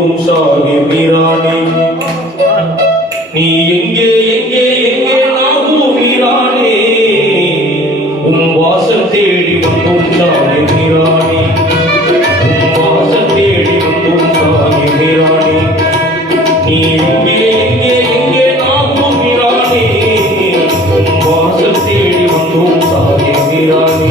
வந்தோம் சாஹிப் மீரானே. நீ எங்கே எங்கே எங்கே நாமும் மீரானே, உம் வாசல் தேடி வந்தோம் சாஹிப் மீரானே. உம் வாசல் தேடி வந்தோம் சாஹிப் மீரானே. நீ எங்கே எங்கே எங்கே நாமும் மீரானே, உம் வாசல் தேடி வந்தோம் சாஹிப் மீரானே.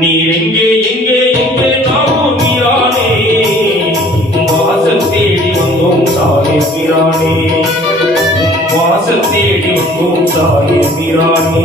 நீ எங்கே எங்கே எங்கே நாமும் மீரானே, வாசல் தேடி வந்தோம் சாஹிப் மீரானே. வாசல் தேடி வந்தோம் சாஹிப் மீரானே.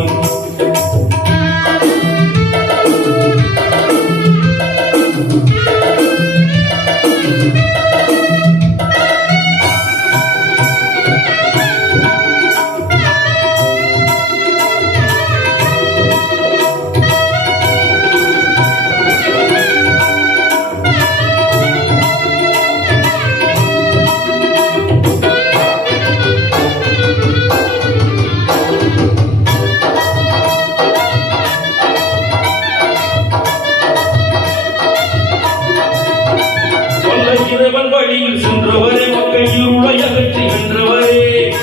இறைவன் வழியில் சென்றவரே, மக்கள் இருளை அகற்றி வென்றவரே.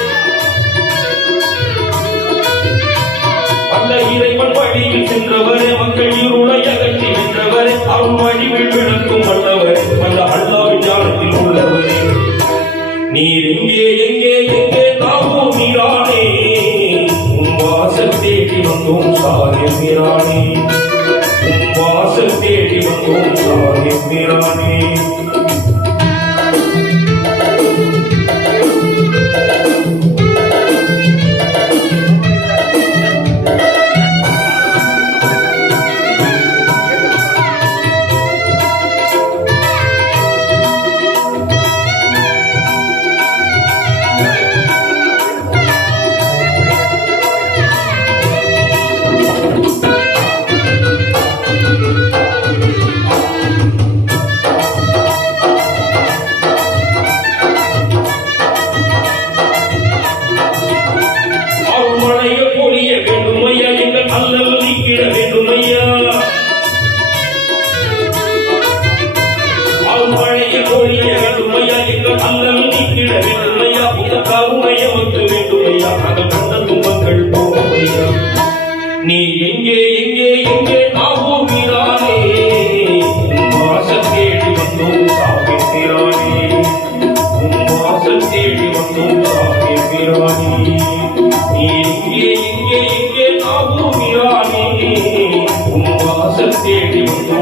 அல்ல இறைவன் வழியில் சென்றவரே, மக்கள் இருளை அகற்றி வென்றவரே. அருள் வழிவில் விளக்கும் வல்லவரே, அந்த அல்லாஹ்வின் ஞானத்தில் உள்ளவரே. நீர் எங்கே எங்கே எங்கே நாமும் மீரானே, உம் வாசல் தேடி வந்தோம் சாஹிப் மீரானே. உம் வாசல் தேடி வந்தோம் சாஹிப் மீரானே. நீ எங்கே எங்கே எங்கே நாமும் மீரானே, வாசல் தேடி வந்தோம் சாஹிப் மீரானே. வாசல் தேடி வந்தோம் சாஹிப் மீரானே. நீ எங்கே எங்கே எங்கே நாமும் மீரானே, வாசல் தேடி வந்தோம்